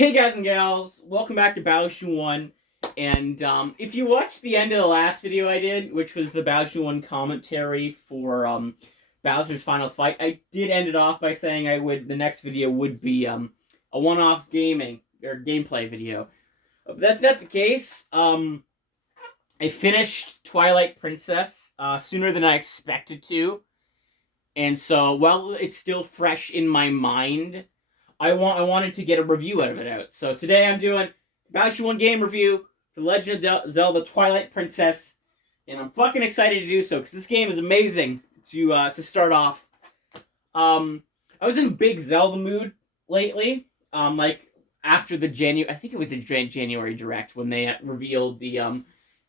Hey guys and gals, welcome back to Baoshi 1. And if you watched the end of the last video I did, which was the Baoshi 1 commentary for Bowser's Final Fight, I did end it off by saying the next video would be a one-off gaming or gameplay video. But that's not the case. I finished Twilight Princess sooner than I expected to. And so, while it's still fresh in my mind, I wanted to get a review out of it. So today I'm doing Baoshi 1 game review for Legend of Zelda Twilight Princess, and I'm fucking excited to do so because this game is amazing to start off. I was in a big Zelda mood lately. Like after the I think it was a January Direct when they revealed the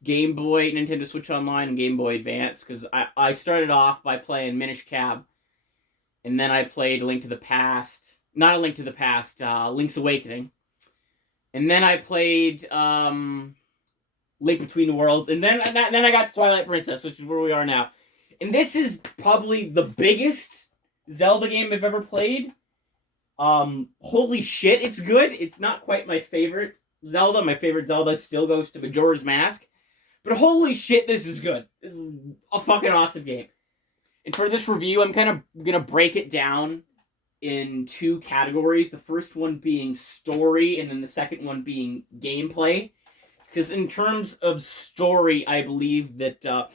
Game Boy, Nintendo Switch Online, and Game Boy Advance. Because I started off by playing Minish Cap, and then I played Link to the Past. Not A Link to the Past, Link's Awakening. And then I played Link Between the Worlds. And then I got Twilight Princess, which is where we are now. And this is probably the biggest Zelda game I've ever played. Holy shit, it's good. It's not quite my favorite Zelda. My favorite Zelda still goes to Majora's Mask. But holy shit, this is good. This is a fucking awesome game. And for this review, I'm kind of going to break it down in two categories. The first one being story, and then the second one being gameplay. Because in terms of story, I believe that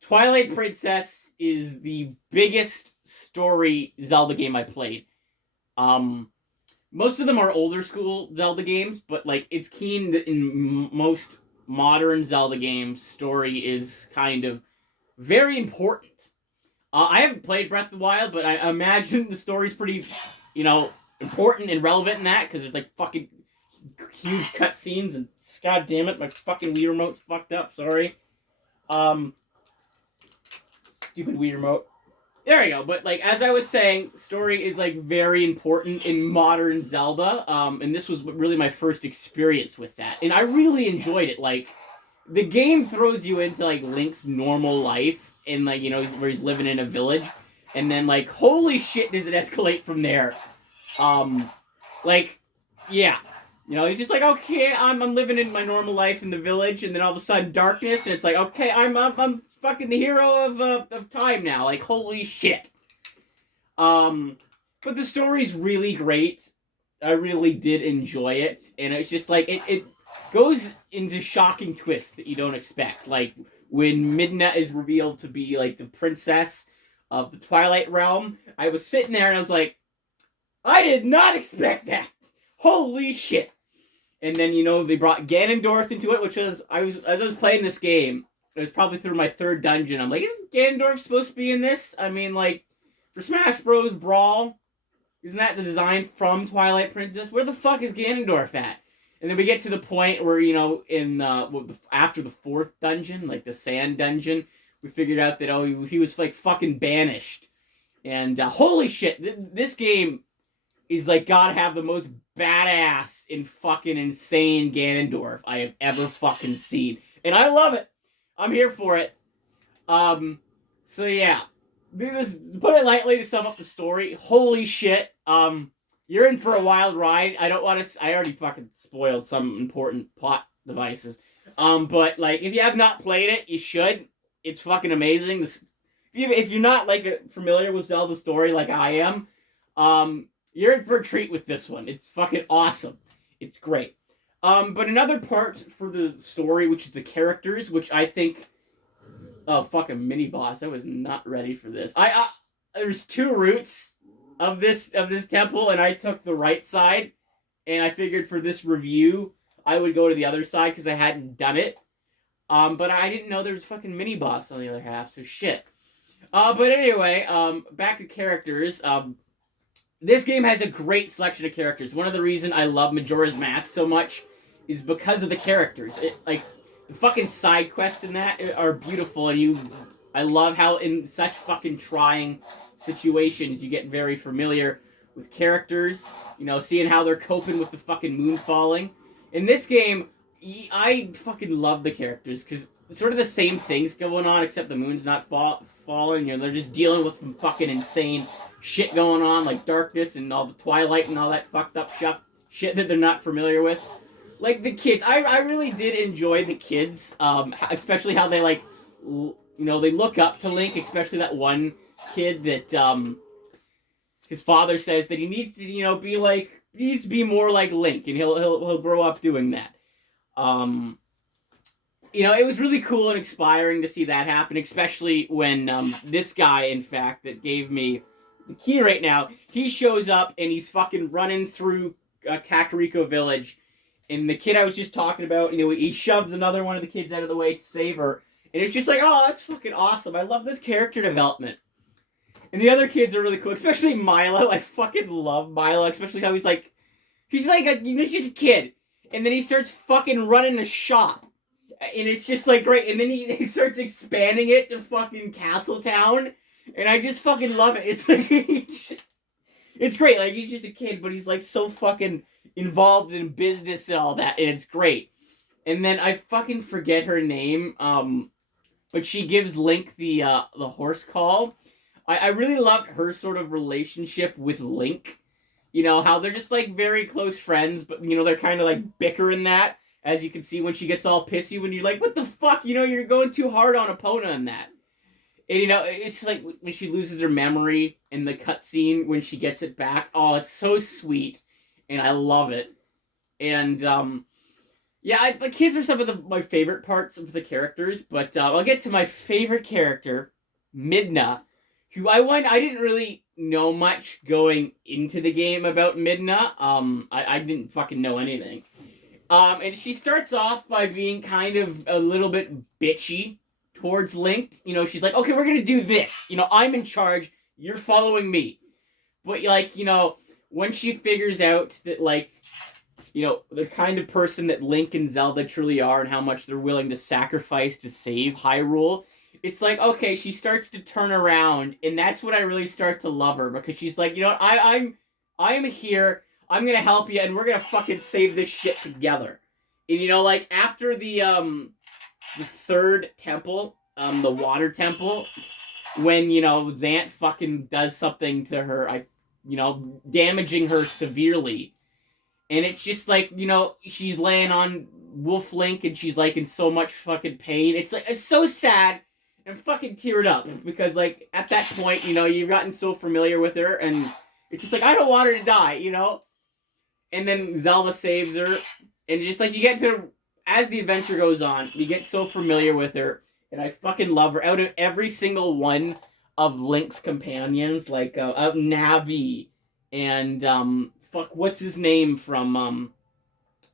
Twilight Princess is the biggest story Zelda game I played. Most of them are older school Zelda games, but like it's keen that in most modern Zelda games, story is kind of very important. I haven't played Breath of the Wild, but I imagine the story's pretty, important and relevant in that, because there's, like, fucking huge cutscenes, and god damn it, my fucking Wii Remote's fucked up, sorry. Stupid Wii Remote. There we go, but, like, as I was saying, story is, like, very important in modern Zelda, and this was really my first experience with that, and I really enjoyed it. Like, the game throws you into, like, Link's normal life, and like, where he's living in a village, and then like, holy shit, does it escalate from there. Like, yeah, he's just like, okay, I'm living in my normal life in the village, and then all of a sudden darkness, and it's like, okay, I'm fucking the hero of time now. Like, holy shit. But the story's really great. I really did enjoy it, and it's just like it goes into shocking twists that you don't expect. Like when Midna is revealed to be like the princess of the Twilight Realm, I was sitting there and I was like, I did not expect that. Holy shit. And then, they brought Ganondorf into it, which was, as I was playing this game, it was probably through my third dungeon. I'm like, isn't Ganondorf supposed to be in this? I mean, like, for Smash Bros. Brawl, isn't that the design from Twilight Princess? Where the fuck is Ganondorf at? And then we get to the point where, after the fourth dungeon, like the sand dungeon, we figured out that, he was, like, fucking banished. And, holy shit, this game is, like, gotta have the most badass and fucking insane Ganondorf I have ever fucking seen. And I love it. I'm here for it. So, yeah. Put it lightly to sum up the story. Holy shit. You're in for a wild ride. I already fucking spoiled some important plot devices. But, like, if you have not played it, you should. It's fucking amazing. If you're not, like, familiar with Zelda's story like I am, you're in for a treat with this one. It's fucking awesome. It's great. But another part for the story, which is the characters, which I think... Oh, fucking mini-boss. I was not ready for this. There's two routes of this temple, and I took the right side, and I figured for this review I would go to the other side because I hadn't done it. But I didn't know there was a fucking mini boss on the other half, so shit. But anyway, back to characters. This game has a great selection of characters. One of the reasons I love Majora's Mask so much is because of the characters. The fucking side quests in that are beautiful, and I love how in such fucking trying situations you get very familiar with characters, seeing how they're coping with the fucking moon falling. In this game, I fucking love the characters, because it's sort of the same things going on, except the moon's not falling, they're just dealing with some fucking insane shit going on, like darkness and all the twilight and all that fucked up shit that they're not familiar with. Like the kids, I really did enjoy the kids, especially how they like, they look up to Link, especially that one kid that his father says that he needs to, needs to be more like Link, and he'll grow up doing that. It was really cool and inspiring to see that happen, especially when this guy, in fact, that gave me the key right now, he shows up and he's fucking running through Kakariko Village, and the kid I was just talking about, he shoves another one of the kids out of the way to save her, and it's just like, oh, that's fucking awesome. I love this character development. And the other kids are really cool, especially Milo. I fucking love Milo, especially how he's like he's just a kid, and then he starts fucking running a shop. And it's just like great, and then he starts expanding it to fucking Castletown, and I just fucking love it. It's like it's great. Like he's just a kid, but he's like so fucking involved in business and all that, and it's great. And then I fucking forget her name, but she gives Link the horse call. I really loved her sort of relationship with Link. How they're just like very close friends, but they're kind of like bickering that. As you can see when she gets all pissy when you're like, what the fuck? You're going too hard on Epona in that. And, it's just like when she loses her memory in the cutscene when she gets it back. Oh, it's so sweet. And I love it. And, the kids are some of my favorite parts of the characters. But I'll get to my favorite character, Midna, who I didn't really know much going into the game about Midna. I didn't fucking know anything. And she starts off by being kind of a little bit bitchy towards Link. She's like, okay, we're gonna do this. I'm in charge. You're following me. But, when she figures out that, the kind of person that Link and Zelda truly are and how much they're willing to sacrifice to save Hyrule, it's like, okay, she starts to turn around, and that's when I really start to love her, because she's like, I'm here. I'm gonna help you, and we're gonna fucking save this shit together. And after the third temple, the water temple, when Zant fucking does something to her, damaging her severely, and it's just like she's laying on Wolf Link, and she's like in so much fucking pain. It's so sad, and fucking teared up because at that point you've gotten so familiar with her, and it's just like I don't want her to die, And then Zelda saves her, and just you get to, as the adventure goes on, you get so familiar with her, and I fucking love her. Out of every single one of Link's companions, Navi, and what's his name from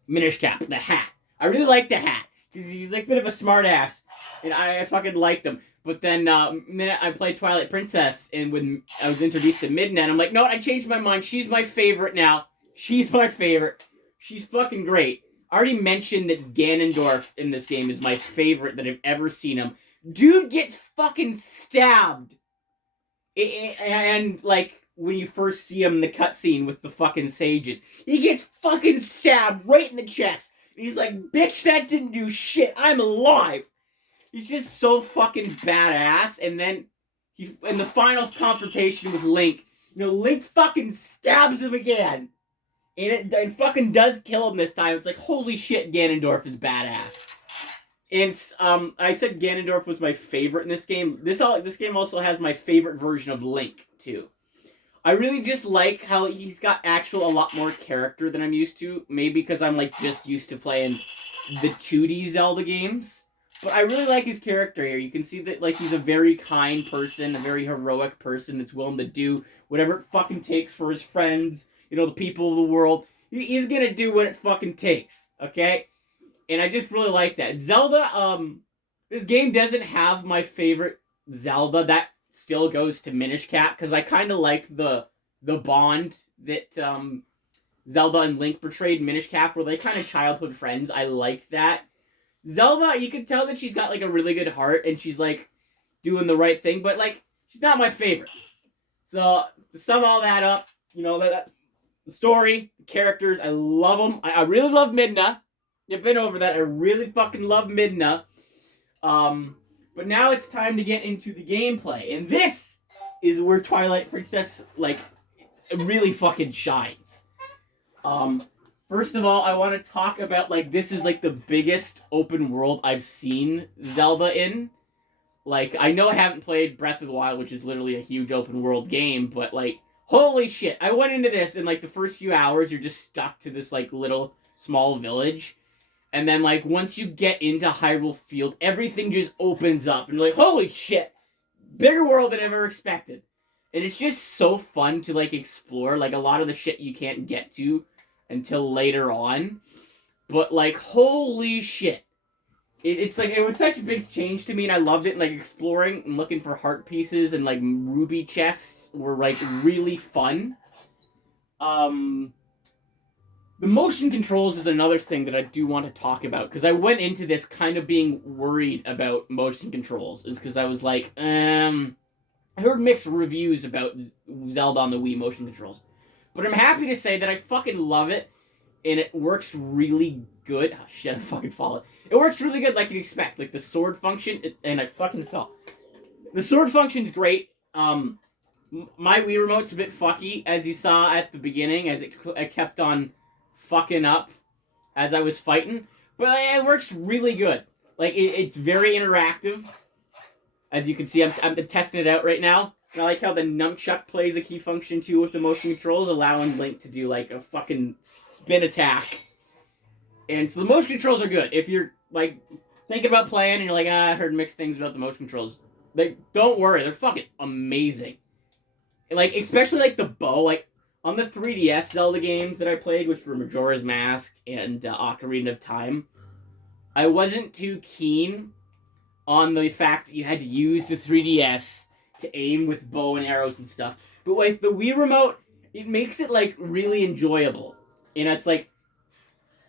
Minish Cap, the Hat. I really like the Hat because he's a bit of a smartass, and I fucking liked him. But then, minute I played Twilight Princess, and when I was introduced to Midna, I'm like, no, I changed my mind. She's my favorite now. She's my favorite. She's fucking great. I already mentioned that Ganondorf in this game is my favorite that I've ever seen him. Dude gets fucking stabbed. And, when you first see him in the cutscene with the fucking sages, he gets fucking stabbed right in the chest. And he's like, bitch, that didn't do shit. I'm alive. He's just so fucking badass. And then, in the final confrontation with Link, Link fucking stabs him again. And it fucking does kill him this time. It's like, holy shit, Ganondorf is badass. And I said Ganondorf was my favorite in this game. This game also has my favorite version of Link, too. I really just like how he's got a lot more character than I'm used to. Maybe because I'm, just used to playing the 2D Zelda games. But I really like his character here. You can see that, he's a very kind person, a very heroic person that's willing to do whatever it fucking takes for his friends, the people of the world. He's gonna do what it fucking takes, okay? And I just really like that. Zelda, this game doesn't have my favorite Zelda. That still goes to Minish Cap, because I kind of like the bond that Zelda and Link portrayed in Minish Cap, where they kind of childhood friends. I like that. Zelda, you can tell that she's got, a really good heart, and she's, doing the right thing, but, she's not my favorite. So, to sum all that up, the story, the characters, I love them. I really love Midna. I've been over that. I really fucking love Midna. But now it's time to get into the gameplay. And this is where Twilight Princess, really fucking shines. First of all, I want to talk about, like, this is, like, the biggest open world I've seen Zelda in. Like, I know I haven't played Breath of the Wild, which is literally a huge open world game, but, like, holy shit. I went into this, and, like, the first few hours, you're just stuck to this, like, little small village. And then, like, once you get into Hyrule Field, everything just opens up, and you're like, holy shit! Bigger world than I ever expected. And it's just so fun to, like, explore. Like, a lot of the shit you can't get to until later on. But, like, holy shit. It's like, it was such a big change to me, and I loved it. And, like, exploring and looking for heart pieces and, like, ruby chests were, like, really fun. The motion controls is another thing that I do want to talk about, because I went into this kind of being worried about motion controls, is because I was like, I heard mixed reviews about Zelda on the Wii motion controls. But I'm happy to say that I fucking love it, and it works really good. Oh shit, I fucking fall. It works really good like you'd expect. Like the sword function, and I fucking fell. The sword function's great. My Wii remote's a bit fucky, as you saw at the beginning, as it kept on fucking up as I was fighting. But it works really good. Like, it's very interactive. As you can see, I'm testing it out right now. And I like how the nunchuck plays a key function too with the motion controls, allowing Link to do like a fucking spin attack. And so the motion controls are good. If you're like thinking about playing and you're like, I heard mixed things about the motion controls, like, don't worry, they're fucking amazing. Like, especially like the bow, like on the 3DS Zelda games that I played, which were Majora's Mask and Ocarina of Time, I wasn't too keen on the fact that you had to use the 3DS to aim with bow and arrows and stuff. But like the Wii remote, it makes it like really enjoyable. And it's like,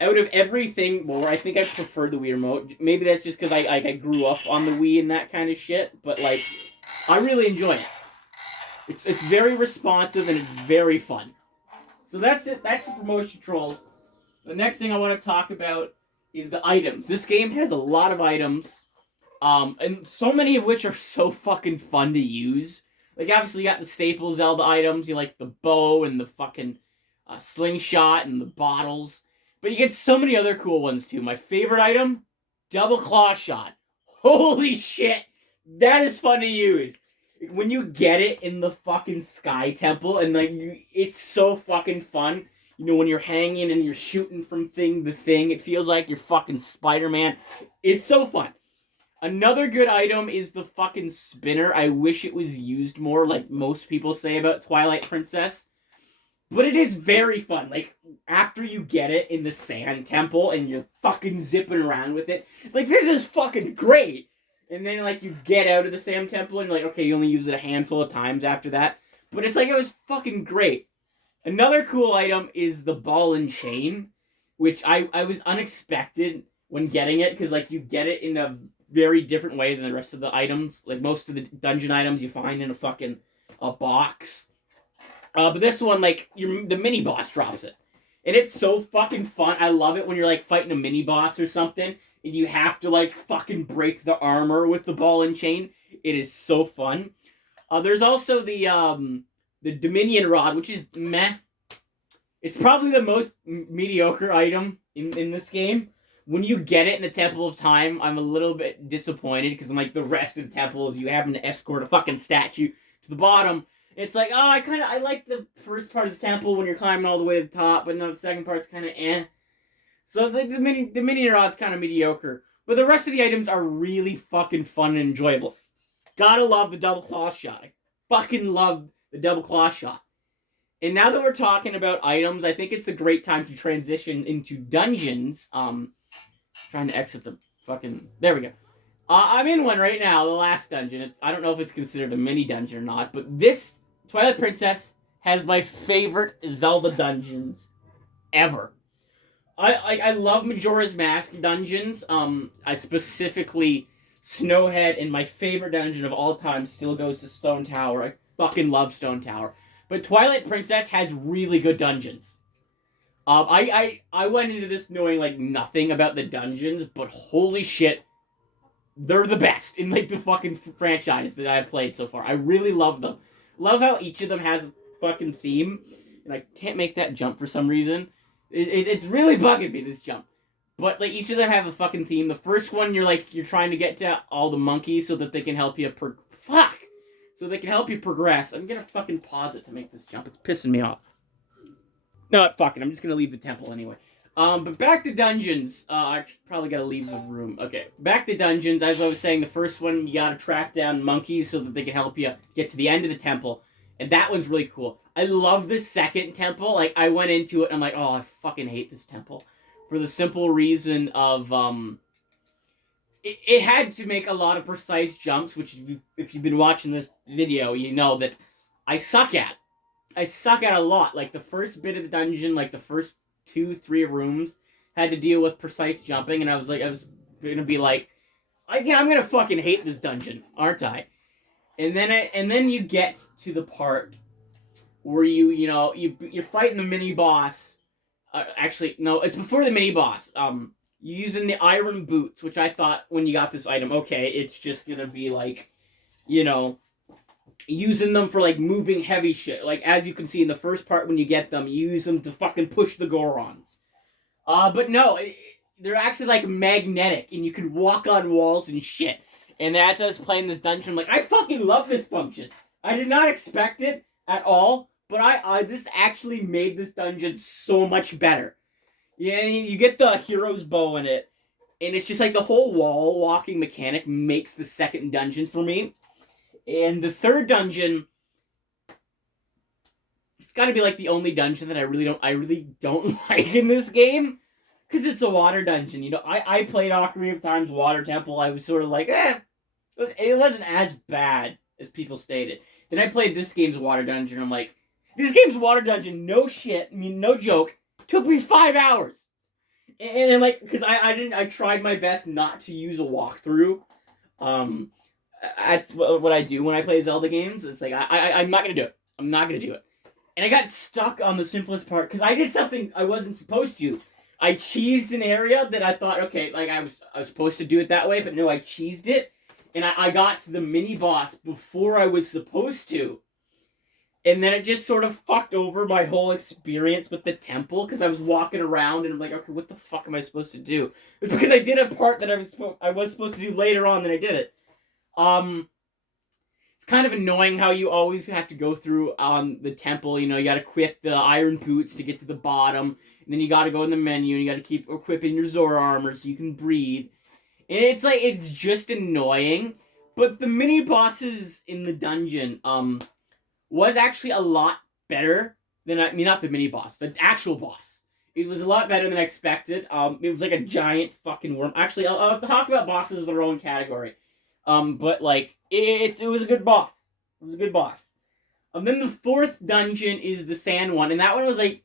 out of everything more, I think I prefer the Wii remote. Maybe that's just because I grew up on the Wii and that kind of shit. But like, I really enjoy it. It's very responsive and it's very fun. So that's it. That's it for motion controls. The next thing I want to talk about is the items. This game has a lot of items. And so many of which are so fucking fun to use. Like, obviously you got the staple Zelda items. You like the bow and the fucking slingshot and the bottles. But you get so many other cool ones too. My favorite item, double claw shot. Holy shit! That is fun to use. When you get it in the fucking Sky Temple, and like, it's so fucking fun. You know, when you're hanging and you're shooting from thing to thing, it feels like you're fucking Spider-Man. It's so fun. Another good item is the fucking spinner. I wish it was used more, like most people say about Twilight Princess. But it is very fun. Like, after you get it in the Sand Temple and you're fucking zipping around with it, like, this is fucking great. And then, like, you get out of the Sand Temple and you're like, okay, you only use it a handful of times after that. But it's like, it was fucking great. Another cool item is the ball and chain, which I was unexpected when getting it, because, like, you get it in a very different way than the rest of the items. Like, most of the dungeon items you find in a box. But this one, like, the mini boss drops it. And it's so fucking fun. I love it when you're, like, fighting a mini boss or something, and you have to, like, fucking break the armor with the ball and chain. It is so fun. There's also the Dominion Rod, which is meh. It's probably the most mediocre item in this game. When you get it in the Temple of Time, I'm a little bit disappointed, because I'm like, the rest of the temple is you having to escort a fucking statue to the bottom. It's like, oh, I like the first part of the temple when you're climbing all the way to the top, but now the second part's kind of eh. So the mini rod's kind of mediocre. But the rest of the items are really fucking fun and enjoyable. Gotta love the double claw shot. I fucking love the double claw shot. And now that we're talking about items, I think it's a great time to transition into dungeons. Trying to exit the fucking... There we go. I'm in one right now, the last dungeon. I don't know if it's considered a mini dungeon or not, but this Twilight Princess has my favorite Zelda dungeons ever. I love Majora's Mask dungeons. I specifically, Snowhead, and my favorite dungeon of all time still goes to Stone Tower. I fucking love Stone Tower. But Twilight Princess has really good dungeons. I went into this knowing, like, nothing about the dungeons, but holy shit, they're the best in, like, the fucking franchise that I've played so far. I really love them. Love how each of them has a fucking theme, and I can't make that jump for some reason. It's really bugging me, this jump. But like each of them have a fucking theme. The first one, you're trying to get to all the monkeys so that they can help you so they can help you progress. I'm gonna fucking pause it to make this jump. It's pissing me off. No, fuck it. I'm just gonna leave the temple anyway. But back to dungeons. I probably gotta leave the room. Okay, back to dungeons. As I was saying, the first one you gotta track down monkeys so that they can help you get to the end of the temple, and that one's really cool. I love the second temple. Like I went into it, and I'm like, oh, I fucking hate this temple, for the simple reason of it had to make a lot of precise jumps, which if you've been watching this video, you know that I suck at. I suck at a lot. Like the first bit of the dungeon, like the first 2-3 rooms, had to deal with precise jumping, and I was gonna be like, I'm gonna fucking hate this dungeon, aren't I? And then you get to the part where you're fighting the mini boss. Actually, no, it's before the mini boss. You're using the iron boots, which I thought when you got this item, okay, it's just gonna be like, using them for like moving heavy shit. Like as you can see in the first part, when you get them, you use them to fucking push the Gorons. But no, they're actually like magnetic, and you can walk on walls and shit. And as I was playing this dungeon, I'm like, I fucking love this function. I did not expect it at all, but this actually made this dungeon so much better. Yeah, you get the hero's bow in it, and it's just like the whole wall walking mechanic makes the second dungeon for me. And the third dungeon, it's got to be like the only dungeon that I really don't like in this game, because it's a water dungeon. I played Ocarina of Time's Water Temple. I was sort of like, it wasn't as bad as people stated. Then I played this game's water dungeon. I'm like, this game's water dungeon, no shit. I mean, no joke. Took me 5 hours, and like, because I tried my best not to use a walkthrough. That's what I do when I play Zelda games. It's like I'm not gonna do it. I'm not gonna do it. And I got stuck on the simplest part because I did something I wasn't supposed to. I cheesed an area that I thought, okay, like I was supposed to do it that way, but no, I cheesed it, and I got to the mini boss before I was supposed to. And then it just sort of fucked over my whole experience with the temple, because I was walking around and I'm like, okay, what the fuck am I supposed to do? It's because I did a part that I was supposed to do later on than I did it. It's kind of annoying how you always have to go through the temple. You gotta equip the iron boots to get to the bottom, and then you gotta go in the menu and you gotta keep equipping your Zora armor so you can breathe. And it's just annoying. But the mini bosses in the dungeon, was actually a lot better than, not the mini boss, the actual boss. It was a lot better than I expected. It was like a giant fucking worm. Actually, I'll have to talk about bosses as their own category. But like, it was a good boss. It was a good boss. Then the fourth dungeon is the sand one, and that one was like,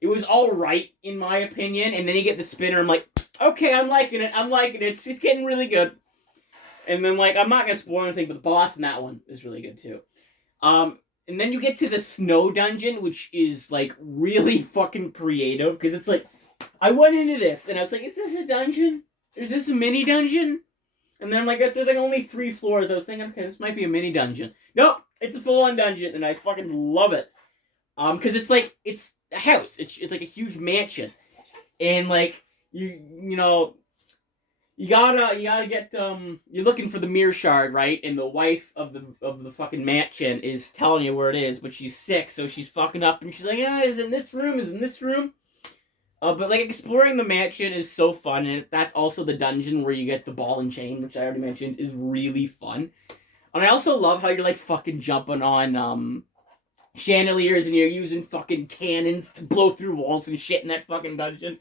it was alright in my opinion, and then you get the spinner, I'm like, okay, I'm liking it, it's getting really good. And then like, I'm not gonna spoil anything, but the boss in that one is really good too. And then you get to the snow dungeon, which is like really fucking creative, because it's like, I went into this and I was like, is this a dungeon? Is this a mini dungeon? And then I'm like, there's like only 3 floors. I was thinking, okay, this might be a mini dungeon. Nope, it's a full-on dungeon, and I fucking love it. Because it's like, it's a house. It's like a huge mansion, and like you gotta get you're looking for the mirror shard, right? And the wife of the fucking mansion is telling you where it is, but she's sick, so she's fucking up, and she's like, is it in this room? Is it in this room? But like, exploring the mansion is so fun, and that's also the dungeon where you get the ball and chain, which I already mentioned is really fun. And I also love how you're like fucking jumping on chandeliers, and you're using fucking cannons to blow through walls and shit in that fucking dungeon.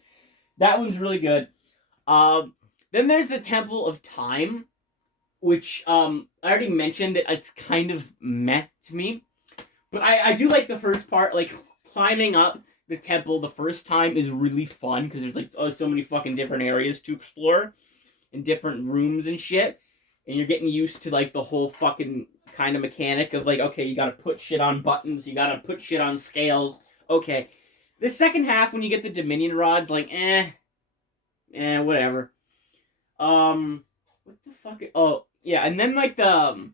That one's really good. Then there's the Temple of Time, which I already mentioned that it's kind of meh to me. But I do like the first part, like climbing up the temple the first time is really fun, because there's like so many fucking different areas to explore and different rooms and shit, and you're getting used to like the whole fucking kind of mechanic of like, okay, you gotta put shit on buttons, you gotta put shit on scales. Okay, the second half when you get the Dominion rods, like whatever. What the fuck? Oh yeah, and then like the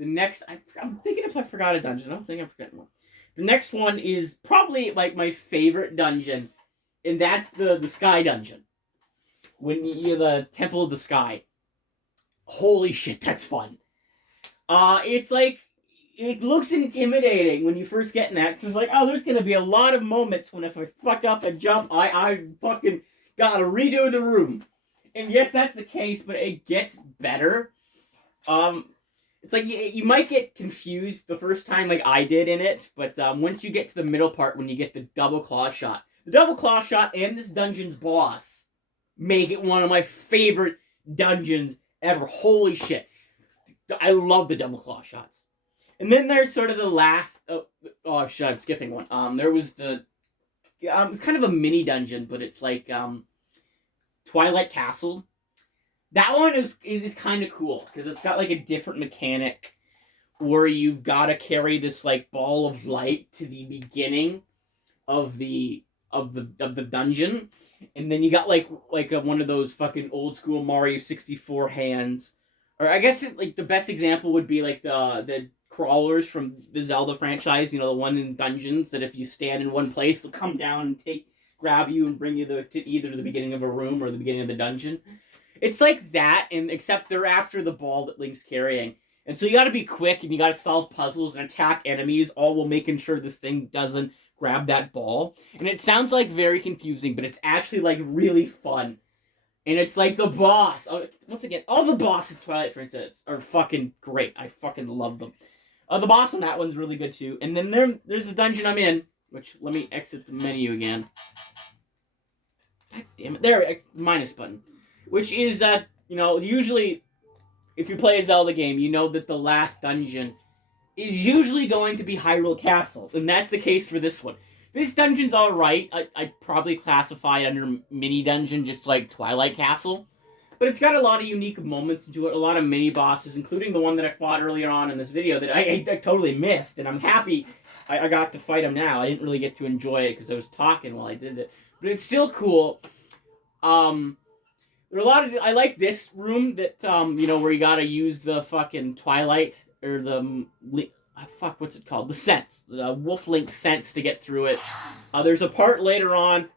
next, I'm thinking if I forgot a dungeon. I don't think I forgot one. The next one is probably like my favorite dungeon and that's the Sky Dungeon. When you're the Temple of the Sky. Holy shit, that's fun. It's like, it looks intimidating when you first get in that. It's like, oh, there's gonna be a lot of moments when if I fuck up a jump, I fucking gotta redo the room. And yes, that's the case, but it gets better. It's like you might get confused the first time, like I did in it, but once you get to the middle part, when you get the double claw shot, the double claw shot and this dungeon's boss make it one of my favorite dungeons ever. Holy shit. I love the double claw shots. And then there's sort of the last... Oh shit, I'm skipping one. There was the... it's kind of a mini dungeon, but it's like Twilight Castle. That one is kind of cool, because it's got like a different mechanic where you've got to carry this like ball of light to the beginning of the dungeon, and then you got like one of those fucking old school Mario 64 hands, or I guess like the best example would be like the crawlers from the Zelda franchise, you know, the one in dungeons that if you stand in one place, they'll come down and grab you and bring you to either the beginning of a room or the beginning of the dungeon. It's like that, and except they're after the ball that Link's carrying. And so you gotta be quick, and you gotta solve puzzles and attack enemies, all while making sure this thing doesn't grab that ball. And it sounds like very confusing, but it's actually like really fun. And it's like the boss. Once again, all the bosses Twilight Princess are fucking great. I fucking love them. The boss on that one's really good too. And then there's the dungeon I'm in, which, let me exit the menu again. God damn it. There, minus button. Which is, you know, usually, if you play a Zelda game, you know that the last dungeon is usually going to be Hyrule Castle. And that's the case for this one. This dungeon's alright. I'd probably classify it under mini dungeon, just like Twilight Castle. But it's got a lot of unique moments to it, a lot of mini bosses, including the one that I fought earlier on in this video that I totally missed. And I'm happy I got to fight him now. I didn't really get to enjoy it because I was talking while I did it. But it's still cool. There are a lot of... I like this room that, you know, where you gotta use the fucking Twilight, or the... fuck, what's it called? The sense. The Wolf Link sense to get through it. There's a part later on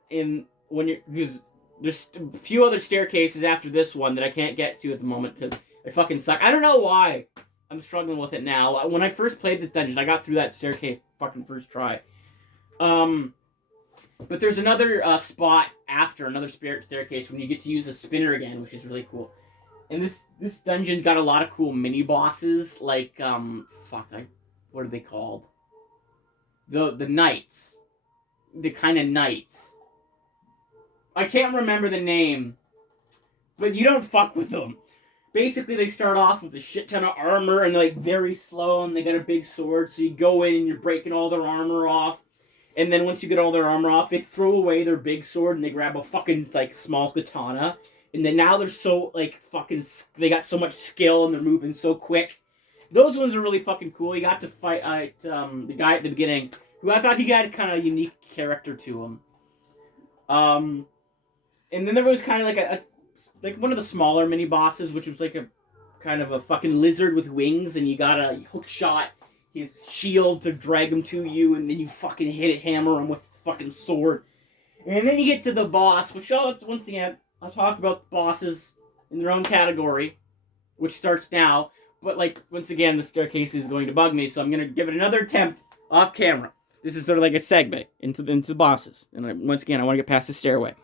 when you're... Because there's a few other staircases after this one that I can't get to at the moment because they fucking suck. I don't know why I'm struggling with it now. When I first played this dungeon, I got through that staircase fucking first try. But there's another spot after, another staircase, when you get to use the spinner again, which is really cool. And this dungeon's got a lot of cool mini-bosses, like, what are they called? The knights. The kind of knights. I can't remember the name, but you don't fuck with them. Basically, they start off with a shit ton of armor, and they're, like, very slow, and they got a big sword, so you go in and you're breaking all their armor off. And then once you get all their armor off, they throw away their big sword and they grab a fucking, like, small katana. And then now they're so, like, fucking... They got so much skill and they're moving so quick. Those ones are really fucking cool. You got to fight the guy at the beginning, who I thought he got a kind of unique character to him. And then there was kind of like one of the smaller mini-bosses, which was like a kind of a fucking lizard with wings, and you got a hook shot his shield to drag him to you, and then you fucking hammer him with a fucking sword. And then you get to the boss, which, once again, I'll talk about the bosses in their own category, which starts now. But, like, once again, the staircase is going to bug me, so I'm going to give it another attempt off camera. This is sort of like a segue into the bosses. And once again, I want to get past the stairway.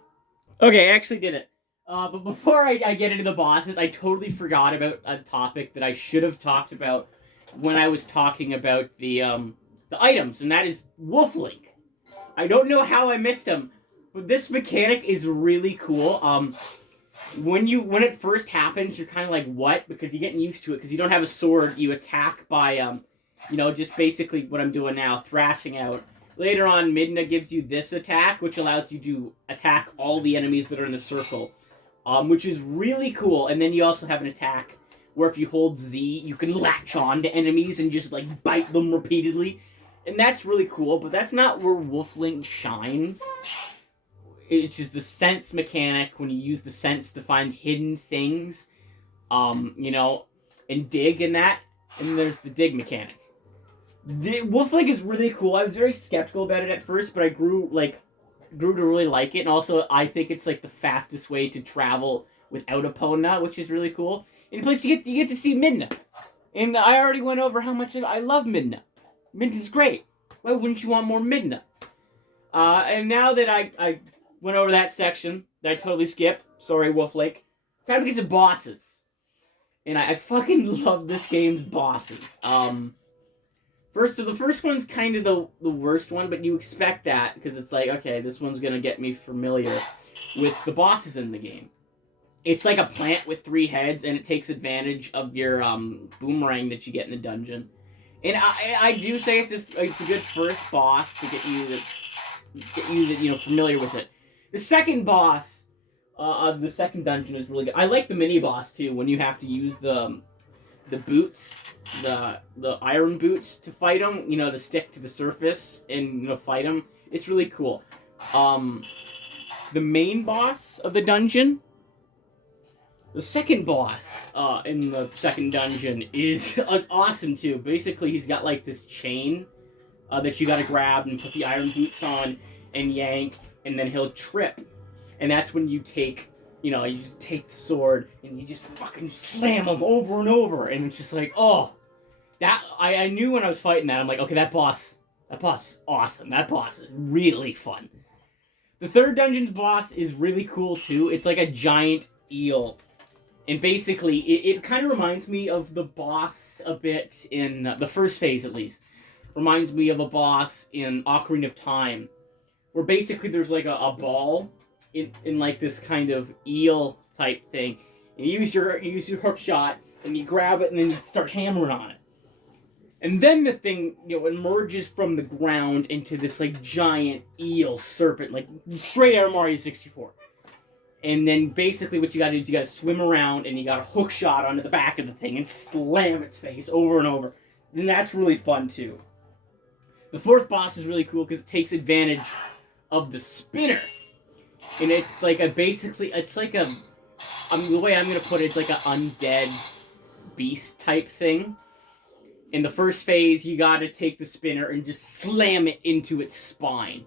Okay, I actually did it. But before I get into the bosses, I totally forgot about a topic that I should have talked about when I was talking about the items, and that is Wolf Link. I don't know how I missed him, but this mechanic is really cool. When it first happens, you're kind of like, what? Because you're getting used to it, because you don't have a sword, you attack by, you know, just basically what I'm doing now, thrashing out. Later on, Midna gives you this attack, which allows you to attack all the enemies that are in the circle, which is really cool. And then you also have an attack where if you hold Z, you can latch on to enemies and just, like, bite them repeatedly. And that's really cool, but that's not where Wolf Link shines. It's just the sense mechanic, when you use the sense to find hidden things, you know, and dig in that. And there's the dig mechanic. The Wolf Link is really cool. I was very skeptical about it at first, but I grew, like, grew to really like it, and also I think it's like the fastest way to travel without Epona, which is really cool. And plus, you get to see Midna, and I already went over how much I love Midna. Midna's great. Why wouldn't you want more Midna? And now that I went over that section that I totally skipped, sorry, Wolf Lake, time to get to bosses. And I fucking love this game's bosses. The first one's kind of the worst one, but you expect that because it's like, okay, this one's gonna get me familiar with the bosses in the game. It's like a plant with 3 heads, and it takes advantage of your boomerang that you get in the dungeon. And I do say it's a good first boss to get you familiar with it. The second boss, the second dungeon is really good. I like the mini boss too, when you have to use the boots, the iron boots to fight them. To stick to the surface and fight them. It's really cool. The main boss of the dungeon. The second boss in the second dungeon is awesome too. Basically, he's got like this chain that you gotta grab and put the iron boots on and yank, and then he'll trip. And that's when you take, you just take the sword and you just fucking slam him over and over. And it's just like, oh, that I knew when I was fighting that. I'm like, okay, that boss is awesome. That boss is really fun. The third dungeon's boss is really cool too. It's like a giant eel. And basically, it kind of reminds me of the boss a bit in the first phase, at least. Reminds me of a boss in Ocarina of Time, where basically there's like a ball in like this kind of eel type thing. And you use your hook shot, and you grab it, and then you start hammering on it. And then the thing, emerges from the ground into this like giant eel serpent, like straight out of Mario 64. And then basically what you gotta do is you gotta swim around and you gotta hook shot onto the back of the thing and slam its face over and over. And that's really fun too. The fourth boss is really cool because it takes advantage of the spinner. And it's like the way I'm gonna put it, it's like an undead beast type thing. In the first phase, you gotta take the spinner and just slam it into its spine.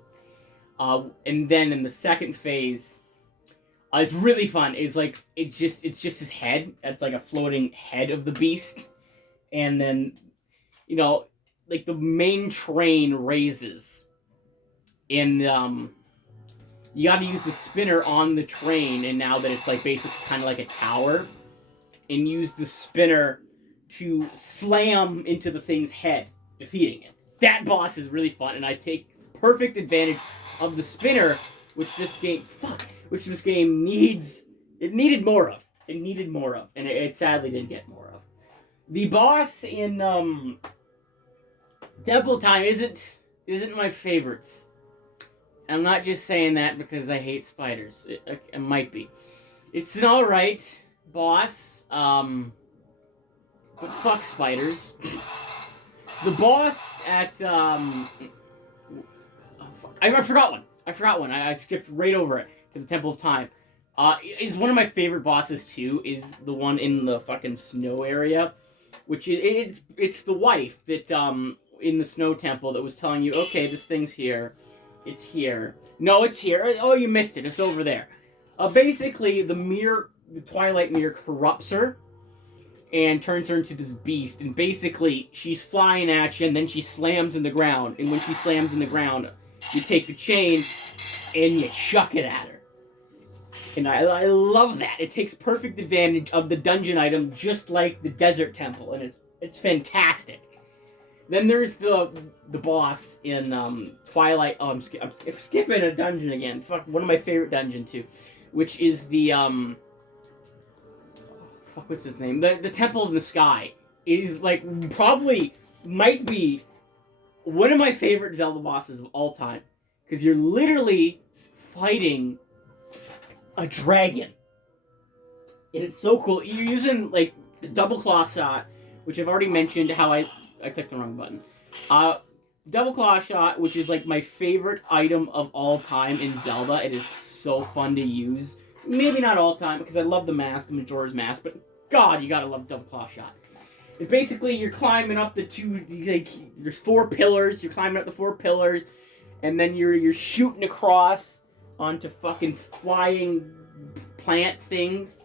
And then in the second phase, it's really fun. It's just his head. It's like a floating head of the beast. And then, like the main train raises. And you gotta use the spinner on the train, and now that it's like basically kind of like a tower, and use the spinner to slam into the thing's head, defeating it. That boss is really fun, and I take perfect advantage of the spinner, which this game needed more of. It needed more of, and it sadly didn't get more of. The boss in Temple Time isn't my favorite. I'm not just saying that because I hate spiders. It might be. It's an alright boss, but fuck spiders. The boss at I forgot one. I skipped right over it to the Temple of Time. Is one of my favorite bosses too. Is the one in the fucking snow area, which is it's the wife that in the snow temple that was telling you, okay, this thing's here, it's here. No, it's here. Oh, you missed it. It's over there. Basically, the Twilight Mirror corrupts her and turns her into this beast. And basically, she's flying at you, and then she slams in the ground. And when she slams in the ground, you take the chain and you chuck it at her. And I love that. It takes perfect advantage of the dungeon item, just like the desert temple, and it's fantastic. Then there's the boss in Twilight. Oh, I'm skipping a dungeon again. Fuck, one of my favorite dungeons too, which is the what's its name? The Temple of the Sky. It is like might be one of my favorite Zelda bosses of all time, because you're literally fighting a dragon. And it's so cool. You're using like the double claw shot, which I've already mentioned how I clicked the wrong button. Double claw shot, which is like my favorite item of all time in Zelda. It is so fun to use. Maybe not all time, because I love the mask, the Majora's Mask, but God, you gotta love double claw shot. It's basically you're climbing up there's 4 pillars. You're climbing up the 4 pillars, and then you're shooting across onto fucking flying plant things.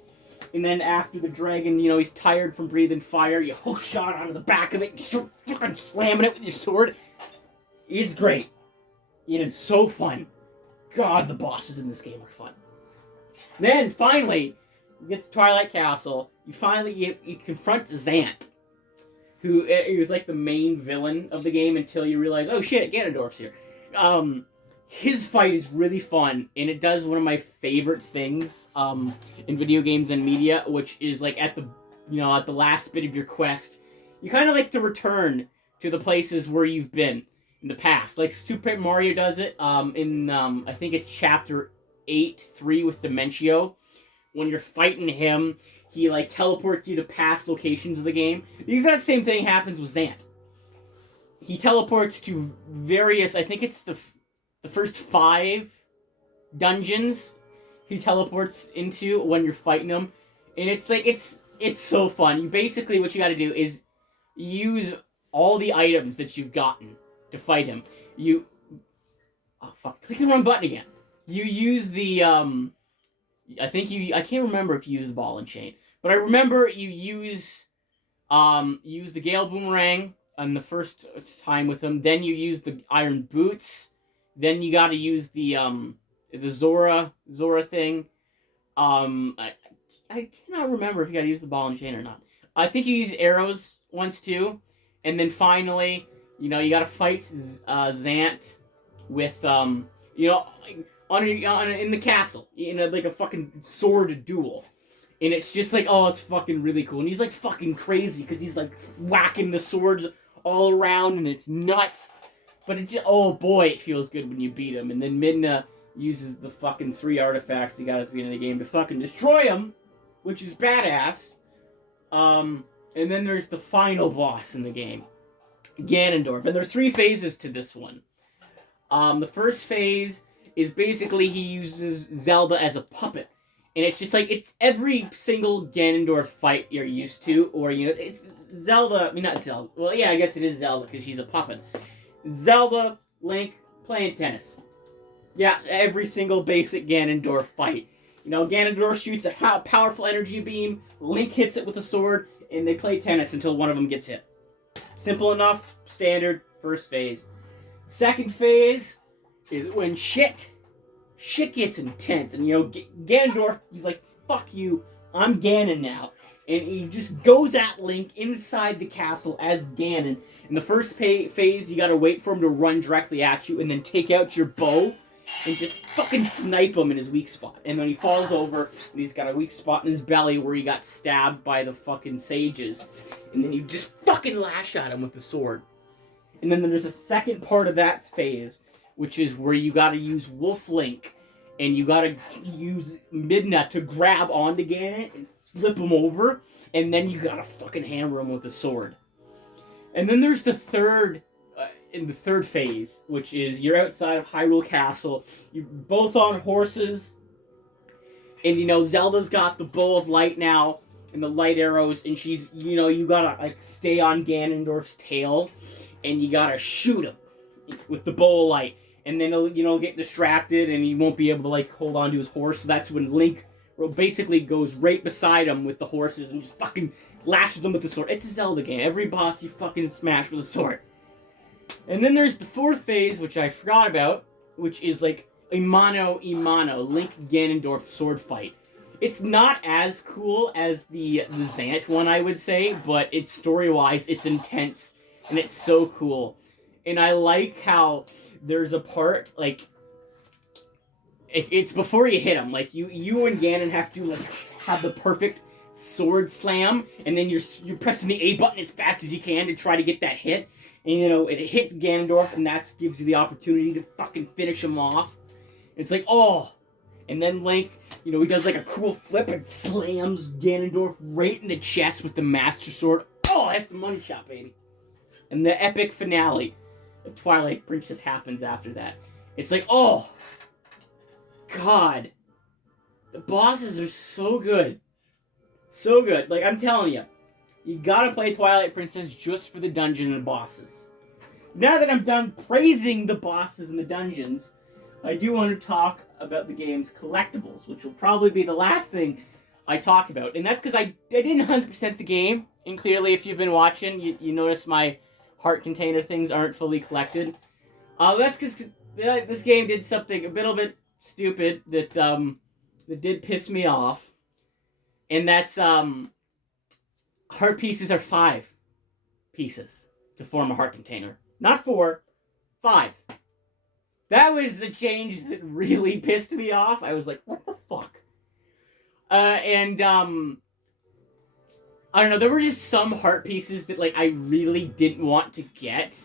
And then after the dragon, he's tired from breathing fire, you hook shot onto the back of it, you start fucking slamming it with your sword. It's great. It is so fun. God, the bosses in this game are fun. Then, finally, you get to Twilight Castle, you confront Zant, who is like the main villain of the game until you realize, oh shit, Ganondorf's here. His fight is really fun, and it does one of my favorite things in video games and media, which is like at the last bit of your quest, you kind of like to return to the places where you've been in the past. Like Super Mario does it in I think it's chapter 8-3 with Dimentio. When you're fighting him, he like teleports you to past locations of the game. The exact same thing happens with Zant. He teleports to various, I think it's the first 5 dungeons he teleports into when you're fighting him. And it's like, it's so fun. You basically, what you gotta do is use all the items that you've gotten to fight him. Oh fuck, click the wrong button again. You use the, I can't remember if you use the ball and chain, but I remember you use the Gale Boomerang on the first time with him, then you use the Iron Boots, then you gotta use the Zora thing. I cannot remember if you gotta use the ball and chain or not. I think you use arrows once too, and then finally, you gotta fight Zant with in the castle, like a fucking sword duel. And it's just like, oh, it's fucking really cool. And he's like fucking crazy because he's like whacking the swords all around and it's nuts. But oh boy, it feels good when you beat him. And then Midna uses the fucking 3 artifacts you got at the beginning of the game to fucking destroy him, which is badass. And then there's the final boss in the game, Ganondorf. And there's 3 phases to this one. The first phase is basically he uses Zelda as a puppet. And it's just like, it's every single Ganondorf fight you're used to, or, it's Zelda, I mean, not Zelda, well, yeah, I guess it is Zelda, because she's a puppet. Zelda, Link, playing tennis. Yeah, every single basic Ganondorf fight. Ganondorf shoots a powerful energy beam, Link hits it with a sword, and they play tennis until one of them gets hit. Simple enough, standard, first phase. Second phase is when shit gets intense, and Ganondorf, he's like, fuck you, I'm Ganon now, and he just goes at Link inside the castle as Ganon. In the first phase, you gotta wait for him to run directly at you, and then take out your bow, and just fucking snipe him in his weak spot. And then he falls over, and he's got a weak spot in his belly where he got stabbed by the fucking sages, and then you just fucking lash at him with the sword. And then there's a second part of that phase, which is where you gotta use Wolf Link, and you gotta use Midna to grab onto Ganon and flip him over, and then you gotta fucking hammer him with the sword. And then there's the third phase, which is you're outside of Hyrule Castle, you're both on horses, and Zelda's got the bow of light now, and the light arrows, and she's, you gotta like stay on Ganondorf's tail, and you gotta shoot him with the bow of light, and then he'll get distracted, and he won't be able to like hold on to his horse. So that's when Link basically goes right beside him with the horses and just fucking lashes them with the sword. It's a Zelda game. Every boss you fucking smash with a sword. And then there's the fourth phase, which I forgot about, which is like a mano-a-mano Link Ganondorf sword fight. It's not as cool as the Zant one, I would say, but it's story-wise, it's intense, and it's so cool. And I like how there's a part, like, it's before you hit him. Like, you and Ganon have to, like, have the perfect sword slam, and then you're pressing the A button as fast as you can to try to get that hit. And, it hits Ganondorf, and that gives you the opportunity to fucking finish him off. It's like, oh. And then Link, he does, like, a cool flip and slams Ganondorf right in the chest with the Master Sword. Oh, that's the money shot, baby. And the epic finale of Twilight Princess happens after that. It's like, oh, God. The bosses are so good. So good. Like, I'm telling you, you gotta play Twilight Princess just for the dungeon and bosses. Now that I'm done praising the bosses and the dungeons, I do want to talk about the game's collectibles, which will probably be the last thing I talk about. And that's because I didn't 100% the game. And clearly, if you've been watching, you notice my heart container things aren't fully collected. That's because this game did something a little bit stupid that did piss me off. And that's heart pieces are 5 pieces to form a heart container. Not 4, 5. That was the change that really pissed me off. I was like, what the fuck? I don't know, there were just some heart pieces that like I really didn't want to get,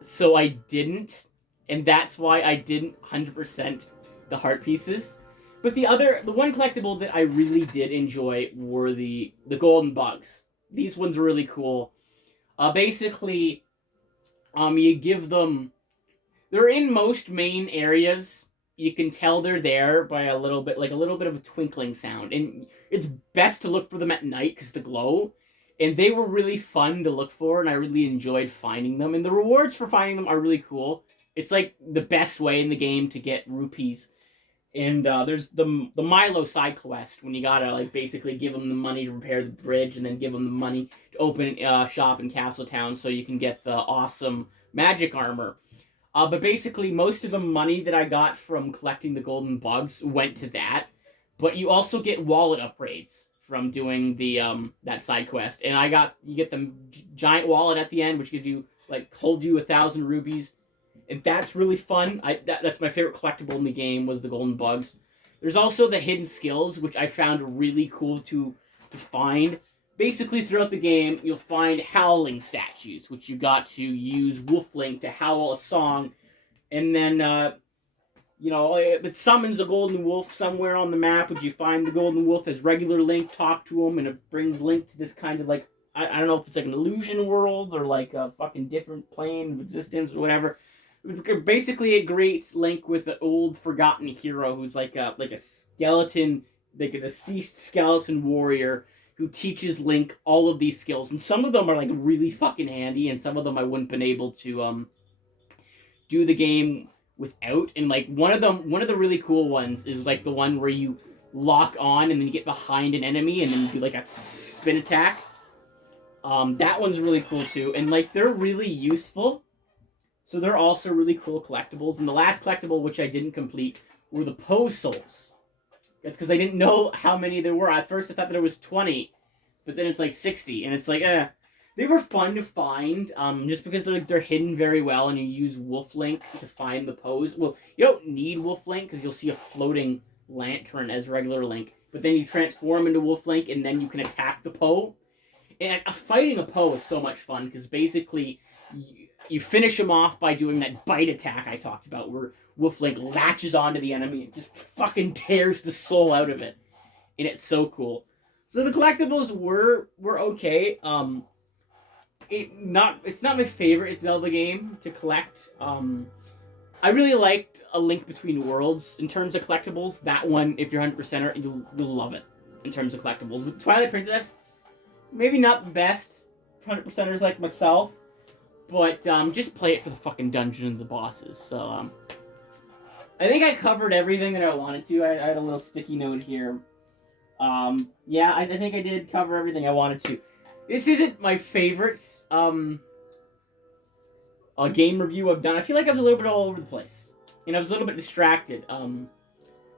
so I didn't, and that's why I didn't 100% the heart pieces. But the one collectible that I really did enjoy were the golden bugs. These ones were really cool. Basically, you give them. They're in most main areas. You can tell they're there by a little bit of a twinkling sound, and it's best to look for them at night because the glow. And they were really fun to look for, and I really enjoyed finding them. And the rewards for finding them are really cool. It's like the best way in the game to get rupees. And there's the Milo side quest when you gotta like basically give them the money to repair the bridge, and then give them the money to open a shop in Castletown so you can get the awesome magic armor. But basically, most of the money that I got from collecting the golden bugs went to that. But you also get wallet upgrades from doing the that side quest, and you get the giant wallet at the end, which gives you hold you 1,000 rubies. And that's really fun. That's my favorite collectible in the game was the golden bugs. There's also the hidden skills, which I found really cool to find. Basically, throughout the game, you'll find howling statues, which you got to use Wolf Link to howl a song. And then, it summons a golden wolf somewhere on the map, which you find the golden wolf as regular Link, talk to him, and it brings Link to this kind of I don't know if it's like an illusion world or like a fucking different plane of existence or whatever. Basically, it greets Link with an old forgotten hero who's like a skeleton, like a deceased skeleton warrior who teaches Link all of these skills. And some of them are like really fucking handy, and some of them I wouldn't been able to do the game without. And like one of the really cool ones is like the one where you lock on and then you get behind an enemy and then you do like a spin attack. That one's really cool too, and like they're really useful. So they're also really cool collectibles. And the last collectible, which I didn't complete, were the Pose Souls. That's because I didn't know how many there were. At first I thought there was 20, but then it's like 60. And it's like, They were fun to find, just because they're hidden very well, and you use Wolf Link to find the pose. Well, you don't need Wolf Link, because you'll see a floating lantern as regular Link. But then you transform into Wolf Link, and then you can attack the Poe. And fighting a Poe is so much fun, because basically you finish him off by doing that bite attack I talked about, where Wolf Link latches onto the enemy and just fucking tears the soul out of it. And it's so cool. So the collectibles were okay. It's not my favorite Zelda game to collect. I really liked A Link Between Worlds in terms of collectibles. That one, if you're 100%er, you'll love it in terms of collectibles. With Twilight Princess, maybe not the best 100%ers like myself, but just play it for the fucking dungeon and the bosses. So I think I covered everything that I wanted to. I had a little sticky note here. Yeah, I think I did cover everything I wanted to. This isn't my favorite game review I've done. I feel like I was a little bit all over the place. And I was a little bit distracted.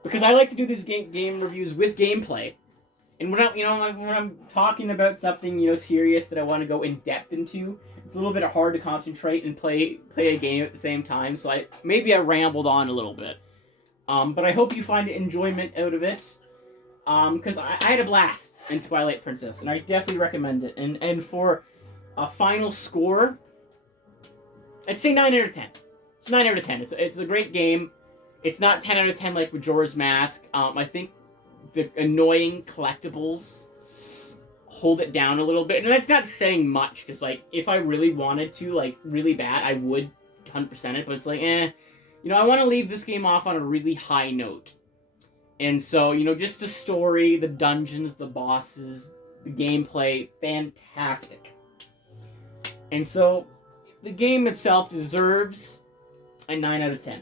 Because I like to do these game reviews with gameplay. And when I'm talking about something, serious that I want to go in depth into, it's a little bit hard to concentrate and play a game at the same time. So maybe I rambled on a little bit. But I hope you find enjoyment out of it. Because I had a blast in Twilight Princess, and I definitely recommend it. And for a final score, I'd say 9 out of 10. It's 9 out of 10. It's a great game. It's not 10 out of 10 like Majora's Mask. I think the annoying collectibles hold it down a little bit. And that's not saying much, because if I really wanted to, really bad, I would 100% it. But it's I want to leave this game off on a really high note. And so, just the story, the dungeons, the bosses, the gameplay, fantastic. And so, the game itself deserves a 9 out of 10.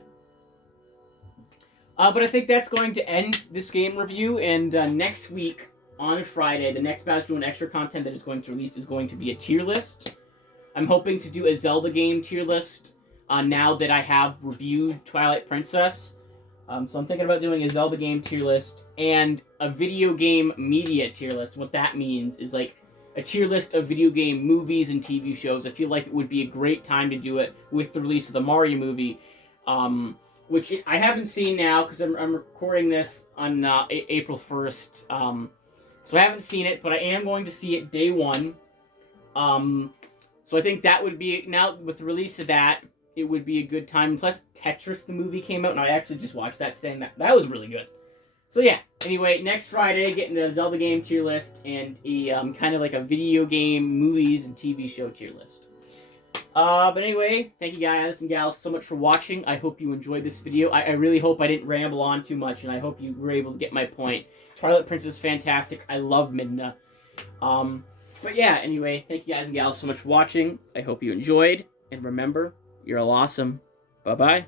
But I think that's going to end this game review, and next week, on Friday, the next Batch Doing Extra content that is going to release is going to be a tier list. I'm hoping to do a Zelda game tier list now that I have reviewed Twilight Princess. So I'm thinking about doing a Zelda game tier list and a video game media tier list. What that means is like a tier list of video game movies and TV shows. I feel like it would be a great time to do it with the release of the Mario movie, which I haven't seen now because I'm recording this on April 1st. So I haven't seen it, but I am going to see it day one. So I think that would be, now with the release of that, it would be a good time. Plus, Tetris the movie came out, and I actually just watched that today, and that was really good. So yeah, anyway, next Friday, getting the Zelda game tier list and a kind of like a video game, movies, and TV show tier list. But anyway, thank you guys and gals so much for watching. I hope you enjoyed this video. I really hope I didn't ramble on too much, and I hope you were able to get my point. Twilight Princess is fantastic. I love Midna. But yeah, anyway, thank you guys and gals so much for watching. I hope you enjoyed, and remember, you're all awesome. Bye-bye.